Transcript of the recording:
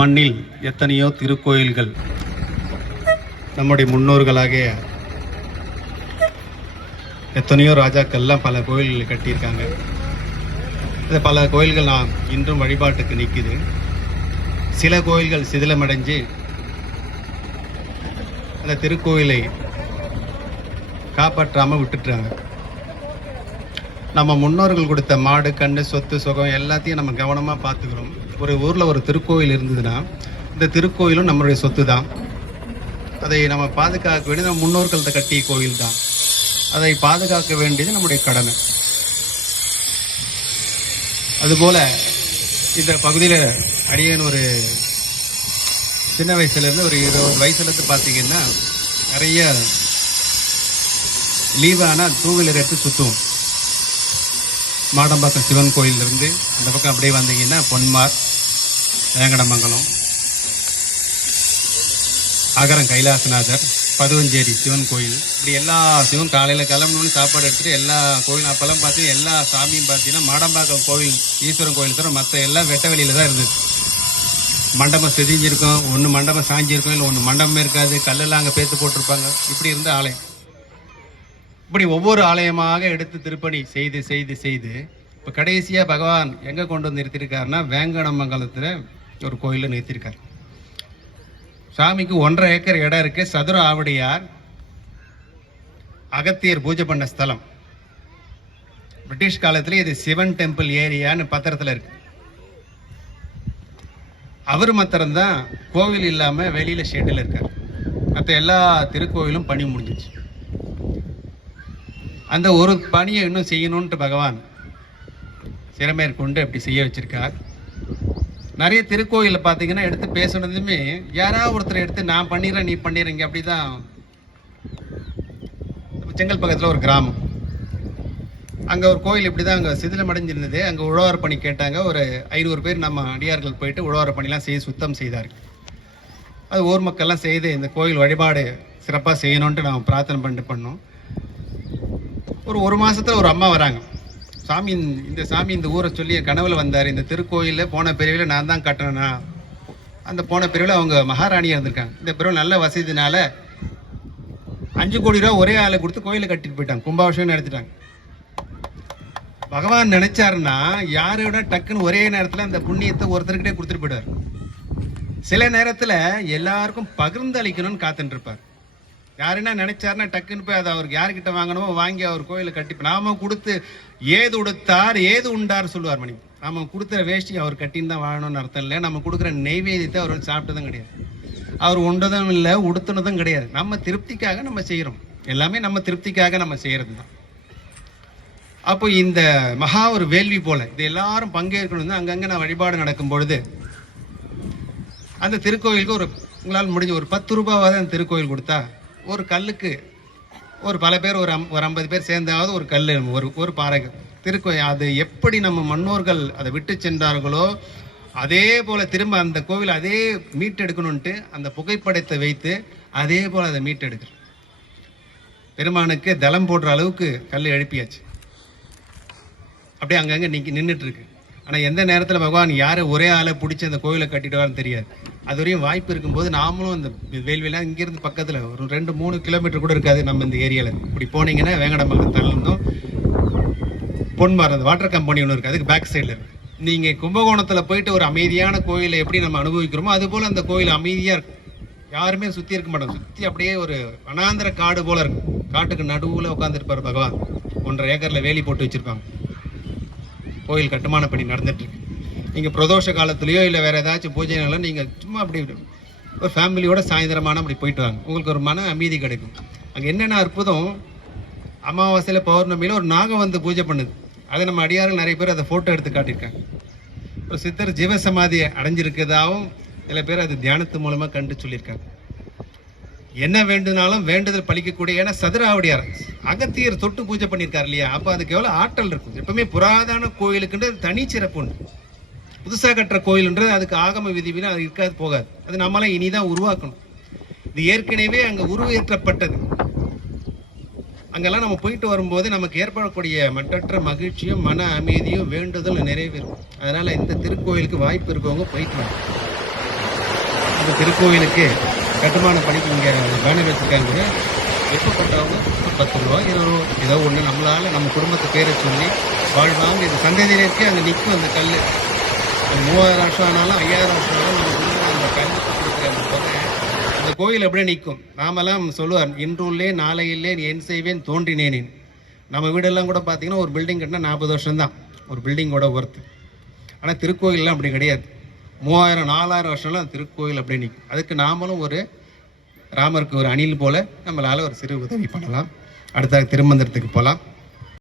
மண்ணில் எத்தனையோ திருக்கோயில்கள் நம்முடைய முன்னோர்களாகிய எத்தனையோ ராஜாக்கள்லாம் பல கோயில்களை கட்டியிருக்காங்க. இந்த பல கோயில்கள் நாம் இன்றும் வழிபாட்டுக்கு நிற்குது. சில கோயில்கள் சிதிலமடைஞ்சு அந்த திருக்கோயிலை காப்பாற்றாமல் விட்டுட்டுறாங்க. நம்ம முன்னோர்கள் கொடுத்த மாடு கண்ணு சொத்து சுகம் எல்லாத்தையும் நம்ம கவனமாக பார்த்துக்கிறோம். ஒரு ஊரில் ஒரு திருக்கோயில் இருந்ததுன்னா இந்த திருக்கோயிலும் நம்மளுடைய சொத்து தான் அதை நம்ம பாதுகாக்க வேண்டியது நம்ம முன்னோர்கள்ட்ட கட்டிய கோயில் தான் அதை பாதுகாக்க வேண்டியது நம்முடைய கடமை. அதுபோல் இந்த பகுதியில் அடியேன் ஒரு சின்ன வயசுலேருந்து ஒரு இருபது வயசுலேருந்து பார்த்தீங்கன்னா நிறைய லீவான ஆனால் டூ வீலர் எடுத்து சுற்றுவோம் மாடம்பாக்கம் சிவன் கோயிலிருந்து அந்த பக்கம் அப்படியே வந்தீங்கன்னா பொன்மார் வேங்கடமங்கலம் அகரம் கைலாசநாதர் பதுவஞ்சேரி சிவன் கோயில். இப்படி எல்லா சிவன் காலையில் கிளம்பணும்னு சாப்பாடு எடுத்துகிட்டு எல்லா கோயில் அப்போல்லாம் பார்த்து எல்லா சாமியும் பார்த்தீங்கன்னா மாடம்பாக்கம் கோவில் ஈஸ்வரன் கோயில் தவிர மற்ற எல்லாம் வெட்ட வெளியில் தான் இருந்தது. மண்டபம் செதிஞ்சிருக்கும் ஒன்று மண்டபம் சாஞ்சிருக்கும் இல்லை ஒன்று மண்டபமே இருக்காது கல்லெல்லாம் அங்கே பேத்து போட்டிருப்பாங்க. இப்படி இருந்த ஆலயம். இப்படி ஒவ்வொரு ஆலயமாக எடுத்து திருப்பணி செய்து செய்து செய்து இப்போ கடைசியாக பகவான் எங்கே கொண்டு வந்து நிறுத்தியிருக்காருன்னா வேங்கடமங்கலத்தில் ஒரு கோயிலில் நிறுத்தியிருக்கார் சாமிக்கு ஒன்றரை ஏக்கர் இடம் இருக்குது சதுர ஆவடியார் அகத்தியர் பூஜை பண்ண ஸ்தலம். பிரிட்டிஷ் காலத்தில் இது சிவன் டெம்பிள் ஏரியான்னு பத்திரத்தில் இருக்கு. அவர் மாத்திரம்தான் கோவில் இல்லாமல் வெளியில் ஷெட்டில் இருக்கார். மற்ற எல்லா திருக்கோவிலும் பணி முடிஞ்சிச்சு. அந்த ஒரு பணியை இன்னும் செய்யணுன்ட்டு பகவான் சிறமேற்கொண்டு அப்படி செய்ய வச்சிருக்கார். நிறைய திருக்கோயிலில் பார்த்தீங்கன்னா எடுத்து பேசுனதுமே யாராவது ஒருத்தர் எடுத்து நான் பண்ணிடுறேன் நீ பண்ணிடுறீங்க அப்படி தான் செங்கல் பக்கத்தில் ஒரு கிராமம். அங்கே ஒரு கோயில் இப்படி தான் அங்கே சிதிலம் அடைஞ்சிருந்தது அங்கே உழவார் பணி கேட்டாங்க. ஒரு ஐநூறு பேர் நம்ம அடியார்கள் போயிட்டு உழவார் பணிலாம் செய்ய சுத்தம் செய்தார்கள் அது ஊர் மக்கள்லாம் செய்து இந்த கோயில் வழிபாடு சிறப்பாக செய்யணுன்ட்டு நாம் பிரார்த்தனை பண்ணிட்டு பண்ணோம். ஒரு ஒரு மாதத்தில் ஒரு அம்மா வராங்க. சாமி இந்த- சாமி இந்த ஊரை சொல்லி கனவில் வந்தார். இந்த திருக்கோயிலில் போன பிரிவில் நான் தான் கட்டினேனா? அந்த போன பிரிவில் அவங்க மகாராணியாக இருந்திருக்காங்க. இந்த பிரிவில் நல்ல வசதினால அஞ்சு கோடி ரூபா ஒரே ஆளை கொடுத்து கோயிலை கட்டிட்டு போயிட்டாங்க. கும்பாபிஷேகம் நடத்திட்டாங்க. பகவான் நினைச்சாருன்னா யாரை விட டக்குன்னு ஒரே நேரத்தில் அந்த புண்ணியத்தை ஒருத்தருக்கிட்டே கொடுத்துட்டு போயிடுவார். சில நேரத்தில் எல்லாருக்கும் பகிர்ந்து அளிக்கணும்னு காத்துட்டு இருப்பார். யாருன்னா நினைச்சாருன்னா டக்குன்னு போய் அதை அவருக்கு யாருக்கிட்ட வாங்கணுமோ வாங்கி அவர் கோயிலை கட்டி நாம கொடுத்து ஏது உடுத்தார் ஏது உண்டார் சொல்லுவார் மணி. நாம கொடுக்குற வேஷ்டி அவர் கட்டின்னு தான் வாழணும்னு அர்த்தம் இல்லை நம்ம கொடுக்குற நெய்வேதியத்தை அவர் சாப்பிட்டதும் கிடையாது. அவர் உண்டதும் இல்லை உடுத்துனதும் கிடையாது. நம்ம திருப்திக்காக நம்ம செய்கிறோம். எல்லாமே நம்ம திருப்திக்காக நம்ம செய்கிறது தான். அப்போ இந்த மகா ஒரு வேள்வி போல இது எல்லாரும் பங்கேற்கணும் அங்கங்கே நான் வழிபாடு நடக்கும் பொழுது அந்த திருக்கோயிலுக்கு ஒரு உங்களால் முடிஞ்ச ஒரு பத்து ரூபாவது அந்த திருக்கோயில் கொடுத்தா ஒரு கல்லுக்கு ஒரு பல பேர் ஒரு அம்- ஒரு ஐம்பது பேர் சேர்ந்தாவது ஒரு கல் ஒரு ஒரு பாறை திருக்கோயில் அது எப்படி நம்ம மன்னோர்கள் அதை விட்டு சென்றார்களோ அதே போல் திரும்ப அந்த கோவில் அதே மீட்டெடுக்கணுன்ட்டு அந்த புகைப்படத்தை வைத்து அதே போல் அதை மீட்டெடுக்கிறோம் பெருமானுக்கு தளம் போடுற அளவுக்கு கல் எழுப்பியாச்சு. அப்படியே அங்கங்கே நிக்க நின்றுட்டுருக்கு ஆனால் எந்த நேரத்தில் பகவான் யாரை ஒரே ஆளை பிடிச்சி அந்த கோயிலை கட்டிடுவான்னு தெரியாது. அது வரையும் வாய்ப்பு இருக்கும்போது நாமளும் அந்த வேல்விலாம் இங்கேருந்து பக்கத்தில் ஒரு ரெண்டு மூணு கிலோமீட்டர் கூட இருக்காது நம்ம இந்த ஏரியாவில் இப்படி போனீங்கன்னா வேங்கடமங்கலத்தில் தள்ளணும் பொன்மார் அந்த வாட்டர் கம்பெனி ஒன்று இருக்குது அதுக்கு பேக் சைடில் இருக்குது நீங்கள் கும்பகோணத்தில் போயிட்டு ஒரு அமைதியான கோயிலை எப்படி நம்ம அனுபவிக்கிறோமோ அதுபோல் அந்த கோயில் அமைதியாக இருக்கும் யாருமே சுற்றி இருக்க மாட்டாங்க சுற்றி அப்படியே ஒரு வனாந்திர காடு போல் இருக்கும் காட்டுக்கு நடுவில் உட்காந்துருப்பார் பகவான். ஒன்றரை ஏக்கரில் வேலி போட்டு வச்சுருப்பாங்க. கோயில் கட்டுமான பணி நடந்துட்டு பிரதோஷ காலத்துலேயோ இல்லை வேறு ஏதாச்சும் பூஜை நீங்கள் சும்மா அப்படி ஒரு ஃபேமிலியோட சாயந்தரமான அப்படி போயிட்டு வாங்க. உங்களுக்கு ஒரு மன அமைதி கிடைக்கும். அங்கே என்னென்ன அற்புதம்? அமாவாசையில் பௌர்ணமியில் ஒரு நாகம் வந்து பூஜை பண்ணுது. அதை நம்ம அடியார்கள் நிறைய பேர் அதை ஃபோட்டோ எடுத்து காட்டியிருக்காங்க. ஒரு சித்தர் ஜீவசமாதியை அடைஞ்சிருக்கதாகவும் சில பேர் அது தியானத்து மூலமாக கண்டு சொல்லியிருக்காங்க. என்ன வேண்டுனாலும் வேண்டுதல் பழிக்கக்கூடிய ஏன்னா சதுராவடியார் அகத்தியர் தொட்டு பூஜை பண்ணியிருக்காரு இல்லையா? அப்போ அதுக்கு எவ்வளோ ஆற்றல் இருக்கும். எப்பவுமே புராதன கோயிலுக்குன்றது தனி சிறப்பு உண்டு. புதுசாக கட்டுற கோயிலுன்றது அதுக்கு ஆகம விதிவினா அது இருக்காது போகாது. அது நம்மளாம் இனிதான் உருவாக்கணும். இது ஏற்கனவே அங்கே உருவேற்றப்பட்டது. அங்கெல்லாம் நம்ம போயிட்டு வரும்போது நமக்கு ஏற்படக்கூடிய மற்றற்ற மகிழ்ச்சியும் மன அமைதியும் வேண்டுதல் நிறைவேறும். அதனால் இந்த திருக்கோயிலுக்கு வாய்ப்பு இருக்கவங்க போயிட்டு வாங்க. இந்த திருக்கோயிலுக்கு கட்டுமான பணிக்கு இங்கே பேனர் வச்சுருக்காங்க விருப்பப்பட்டவங்க ஒரு பத்து ரூபா இருபது ரூபா ஏதோ ஒன்று நம்மளால் நம்ம குடும்பத்து பேரை சொல்லி வாழ்வாங்க. இது சந்ததியினருக்கு அங்கே நிற்கும் அந்த கல் மூவாயிரம் வருஷம் ஆனாலும் ஐயாயிரம் வருஷம் ஆனாலும் நம்ம குடும்பம் அந்த கல் கொடுக்குற அந்த தொகை அந்த கோயில் அப்படியே நிற்கும். நாமெல்லாம் சொல்லுவார் இன்றுள்ளே நாளையில்லே என் செய்வேன்? தோன்றினேனேன் நம்ம வீடெல்லாம் கூட பார்த்தீங்கன்னா ஒரு பில்டிங் கட்டினா நாற்பது வருஷம்தான். ஒரு பில்டிங்கோட ஒர்த்து ஆனால் திருக்கோயிலெலாம் அப்படி கிடையாது. மூவாயிரம் நாலாயிரம் வருஷம்லாம் திருக்கோயில் அப்படி நிற்கும் அதுக்கு நாமளும் ஒரு ராமருக்கு ஒரு அணில் போல் நம்மளால் ஒரு சிறு உதவி பண்ணலாம். அடுத்த திருமந்திரத்துக்கு போகலாம்